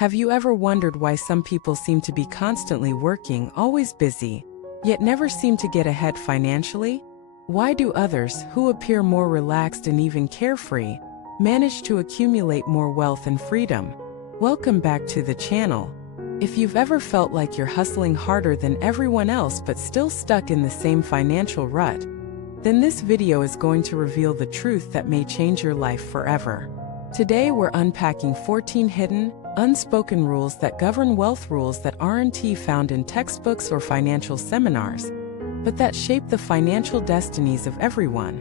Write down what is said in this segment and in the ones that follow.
Have you ever wondered why some people seem to be constantly working, always busy, yet never seem to get ahead financially? Why do others, who appear more relaxed and even carefree, manage to accumulate more wealth and freedom? Welcome back to the channel. If you've ever felt like you're hustling harder than everyone else but still stuck in the same financial rut, then this video is going to reveal the truth that may change your life forever. Today we're unpacking 14 hidden, unspoken rules that govern wealth, rules that aren't found in textbooks or financial seminars, but that shape the financial destinies of everyone,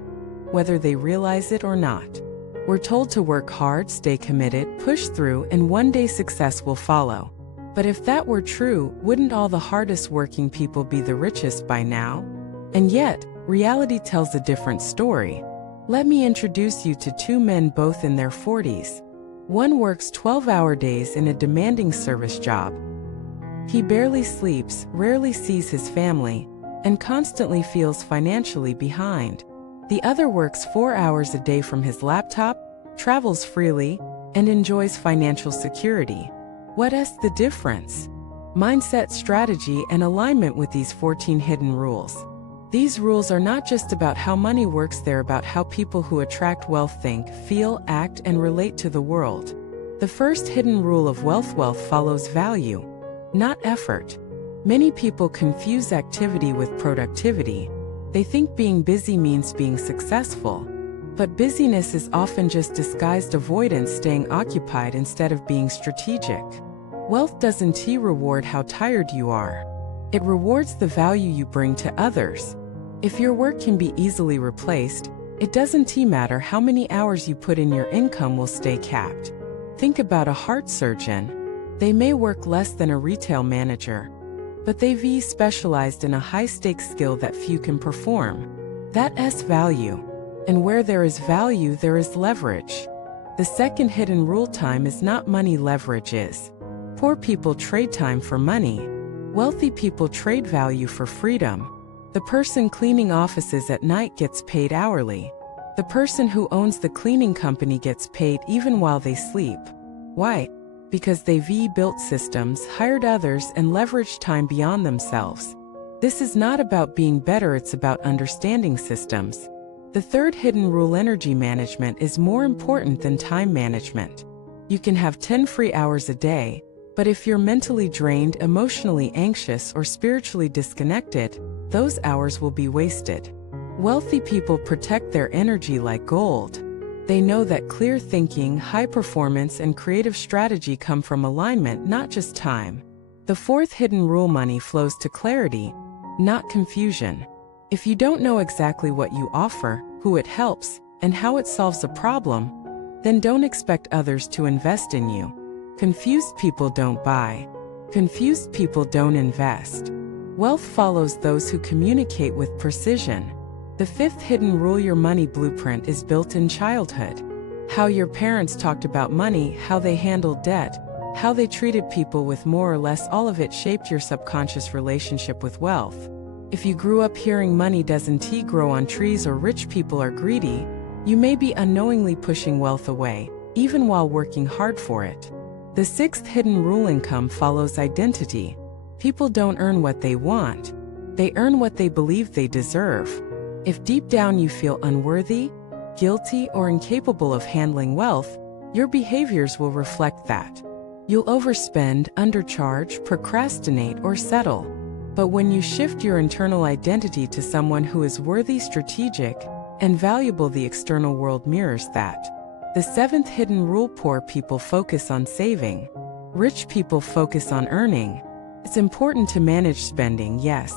whether they realize it or not. We're told to work hard, stay committed, push through, and one day success will follow. But if that were true, wouldn't all the hardest working people be the richest by now? And yet, reality tells a different story. Let me introduce you to two men both in their 40s. One works 12-hour days in a demanding service job. He barely sleeps, rarely sees his family, and constantly feels financially behind. The other works 4 hours a day from his laptop, travels freely, and enjoys financial security. What's the difference? Mindset, strategy, and alignment with these 14 hidden rules. These rules are not just about how money works, they're about how people who attract wealth think, feel, act, and relate to the world. The first hidden rule of wealth: wealth follows value, not effort. Many people confuse activity with productivity. They think being busy means being successful. But busyness is often just disguised avoidance, staying occupied instead of being strategic. Wealth doesn't reward how tired you are. It rewards the value you bring to others. If your work can be easily replaced, it doesn't matter how many hours you put in, your income will stay capped. Think about a heart surgeon. They may work less than a retail manager, but they've specialized in a high-stakes skill that few can perform. That's value. And where there is value, there is leverage. The second hidden rule: time is not money, leverage is. Poor people trade time for money. Wealthy people trade value for freedom. The person cleaning offices at night gets paid hourly. The person who owns the cleaning company gets paid even while they sleep. Why? Because they've built systems, hired others, and leveraged time beyond themselves. This is not about being better, it's about understanding systems. The third hidden rule: energy management is more important than time management. You can have 10 free hours a day, but if you're mentally drained, emotionally anxious, or spiritually disconnected, those hours will be wasted. Wealthy people protect their energy like gold. They know that clear thinking, high performance, and creative strategy come from alignment, not just time. The fourth hidden rule: money flows to clarity, not confusion. If you don't know exactly what you offer, who it helps, and how it solves a problem, then don't expect others to invest in you. Confused people don't buy. Confused people don't invest. Wealth follows those who communicate with precision. The fifth hidden rule: your money blueprint is built in childhood. How your parents talked about money, how they handled debt, how they treated people, with more or less all of it shaped your subconscious relationship with wealth. If you grew up hearing money doesn't grow on trees, or rich people are greedy, you may be unknowingly pushing wealth away, even while working hard for it. The sixth hidden rule: income follows identity. People don't earn what they want. They earn what they believe they deserve. If deep down you feel unworthy, guilty, or incapable of handling wealth, your behaviors will reflect that. You'll overspend, undercharge, procrastinate, or settle. But when you shift your internal identity to someone who is worthy, strategic, and valuable, the external world mirrors that. The seventh hidden rule: poor people focus on saving. Rich people focus on earning. It's important to manage spending, yes,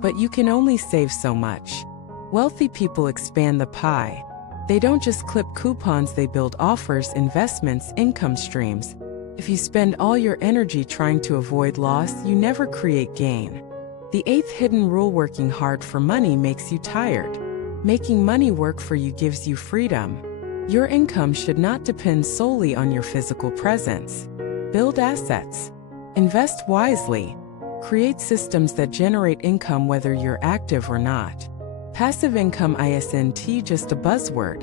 but you can only save so much. Wealthy people expand the pie. They don't just clip coupons, they build offers, investments, income streams. If you spend all your energy trying to avoid loss, you never create gain. The eighth hidden rule: working hard for money makes you tired. Making money work for you gives you freedom. Your income should not depend solely on your physical presence. Build assets. Invest wisely. Create systems that generate income whether you're active or not. Passive income isn't just a buzzword.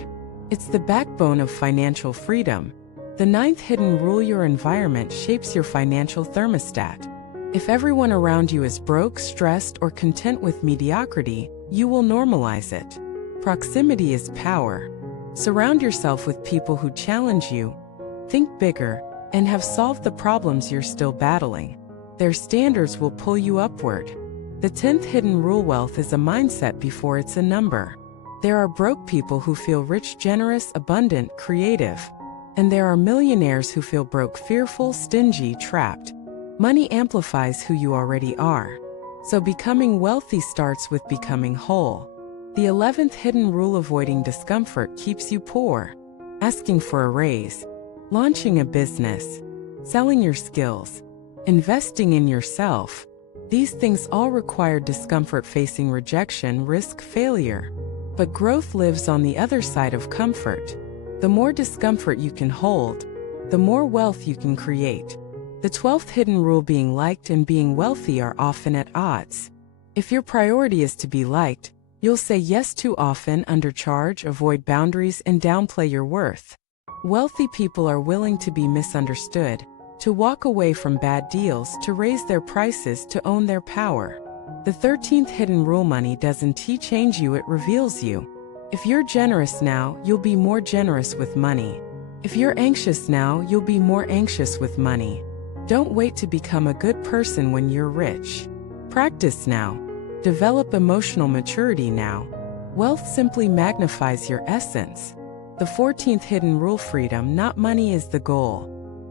It's the backbone of financial freedom. The 9th hidden rule: your environment shapes your financial thermostat. If everyone around you is broke, stressed, or content with mediocrity, you will normalize it. Proximity is power. Surround yourself with people who challenge you, think bigger, and have solved the problems you're still battling. Their standards will pull you upward. The 10th hidden rule: wealth is a mindset before it's a number. There are broke people who feel rich, generous, abundant, creative. And there are millionaires who feel broke, fearful, stingy, trapped. Money amplifies who you already are. So becoming wealthy starts with becoming whole. The 11th hidden rule: avoiding discomfort keeps you poor. Asking for a raise, launching a business, selling your skills, investing in yourself. These things all require discomfort, facing rejection, risk, failure. But growth lives on the other side of comfort. The more discomfort you can hold, the more wealth you can create. The 12th hidden rule: being liked and being wealthy are often at odds. If your priority is to be liked, you'll say yes too often, undercharge, avoid boundaries, and downplay your worth. Wealthy people are willing to be misunderstood, to walk away from bad deals, to raise their prices, to own their power. The 13th hidden rule: money doesn't change you, it reveals you. If you're generous now, you'll be more generous with money. If you're anxious now, you'll be more anxious with money. Don't wait to become a good person when you're rich. Practice now. Develop emotional maturity now. Wealth simply magnifies your essence. The 14th hidden rule: freedom, not money, is the goal.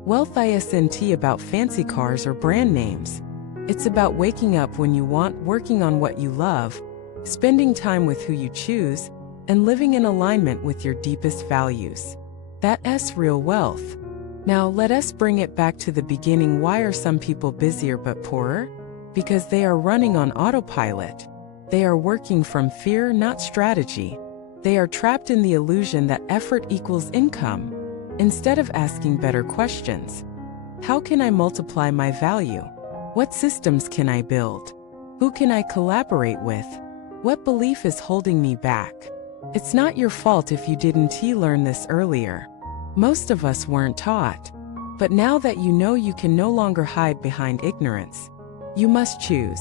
Wealth isn't about fancy cars or brand names. It's about waking up when you want, working on what you love, spending time with who you choose, and living in alignment with your deepest values. That's real wealth. Now let us bring it back to the beginning. Why are some people busier but poorer? Because they are running on autopilot. They are working from fear, not strategy. They are trapped in the illusion that effort equals income, instead of asking better questions. How can I multiply my value? What systems can I build? Who can I collaborate with? What belief is holding me back? It's not your fault if you didn't learn this earlier. Most of us weren't taught. But now that you know, you can no longer hide behind ignorance. You must choose.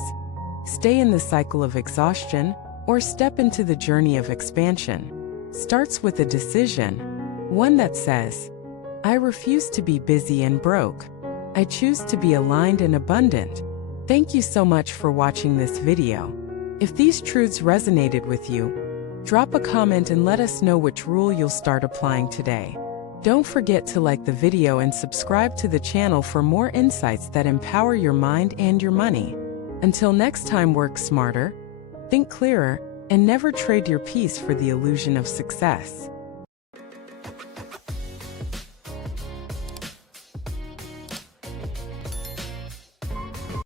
Stay in the cycle of exhaustion, or step into the journey of expansion. Starts with a decision. One that says, I refuse to be busy and broke. I choose to be aligned and abundant. Thank you so much for watching this video. If these truths resonated with you, drop a comment and let us know which rule you'll start applying today. Don't forget to like the video and subscribe to the channel for more insights that empower your mind and your money. Until next time, work smarter, think clearer, and never trade your peace for the illusion of success.